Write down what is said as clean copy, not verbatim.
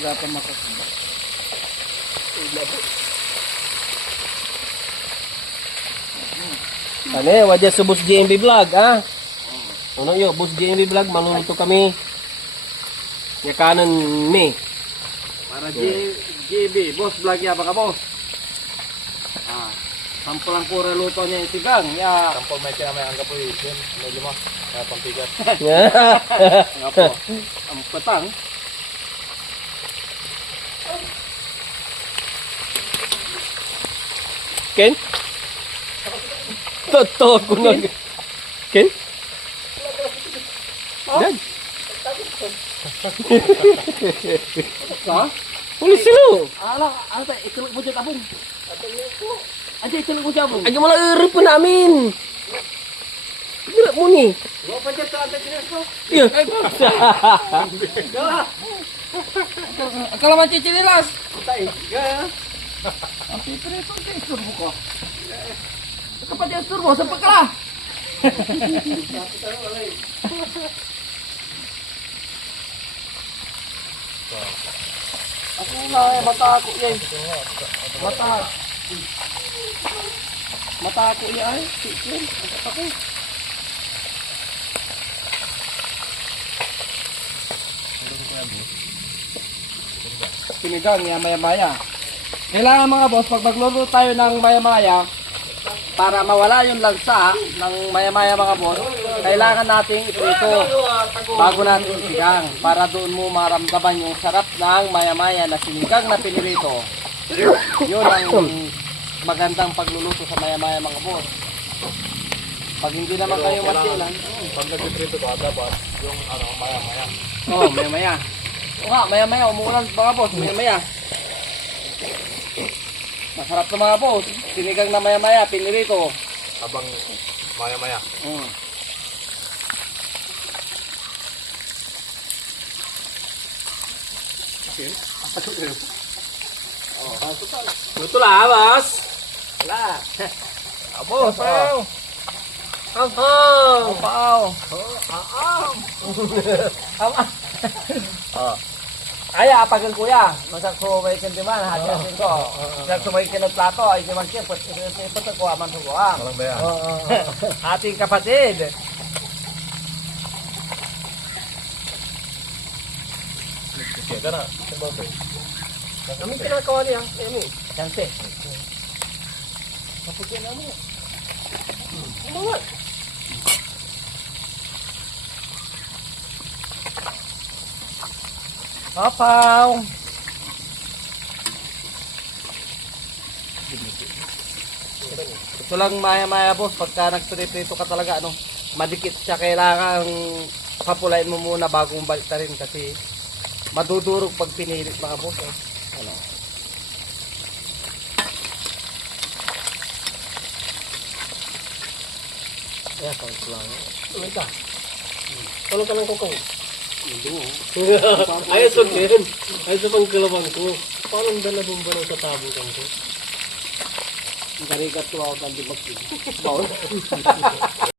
Dapat makasama. Ano eh, wadya sa Boss JMB Vlog, ha? Ano yun, Boss JMB Vlog, manunto kami. Yakanan ni. Para JB, boss vlog ya baka boss. Ah, sampol ang pura luto niya yung tigang. Ya. Sampol may kaya may anggap po yun. May lima. Kaya pampigat. Nga po. Ang patang. Ken? Totoo ko na. Ken? Yan. Sa? Pulis sila. Ala, ano tayo? Ikulog mo dyan abong. Aja ikulog mo dyan abong. Agak malah erep po namin. Gerak mo ni. Gua pa dyan sa atas dyan ko. Iya. Kalau macam cililas. Tay. Ya. Ang pipre ito kay turbo ko. Kapag yung turbo sa pagkala. Ako nga eh, mata ako yan. Mata ako yan ay. Sikin, ang ako. Sinigang niya maya-maya. Kailangan mga boss, pag magluluto tayo ng maya-maya, para mawala yung lagsa ng maya-maya mga boss, kailangan nating iprito bago natin isigang. Para doon mo maramdaman yung sarap ng maya-maya na sinigang na pinirito. Yun ang magandang pagluluto sa maya-maya mga boss. Pag hindi naman kayo masilan, Pag nag-trito ka, dapat yung maya-maya. oh, maya-maya. O nga, maya-maya, umuulan mga boss, maya-maya. Masarap na mga boss, sinigang na maya-maya, pinirito. Habang maya-maya. Betul lah, Bos. Wala. Bos, Pao. Pao. Pao. Aya, apagan kuya. Masak ko may kandiman, hati-hatin ko. Masak ko may kinutlato, ay di man siya, ipatagkuha man sa kuha. Walang bayan. Ating kapatid. Kaya ka na. Kami kinakawa niya. Ini. Chance. Kapagyan na mo. Papaw. Ito lang maya-maya boss, pagka nagprito ka talaga, madikit siya, kailangan papulain mo muna bago mong baliktarin kasi madudurog pag pinilit mga boss. Ano? Ya, kalau pulang. Minta. Kalau kalian kokong. Ayo sokin. Ayo sa pangkalawang ko. Paano dala bumbalo sa tabo kan ko? Ang karigat ko ako ng dibag.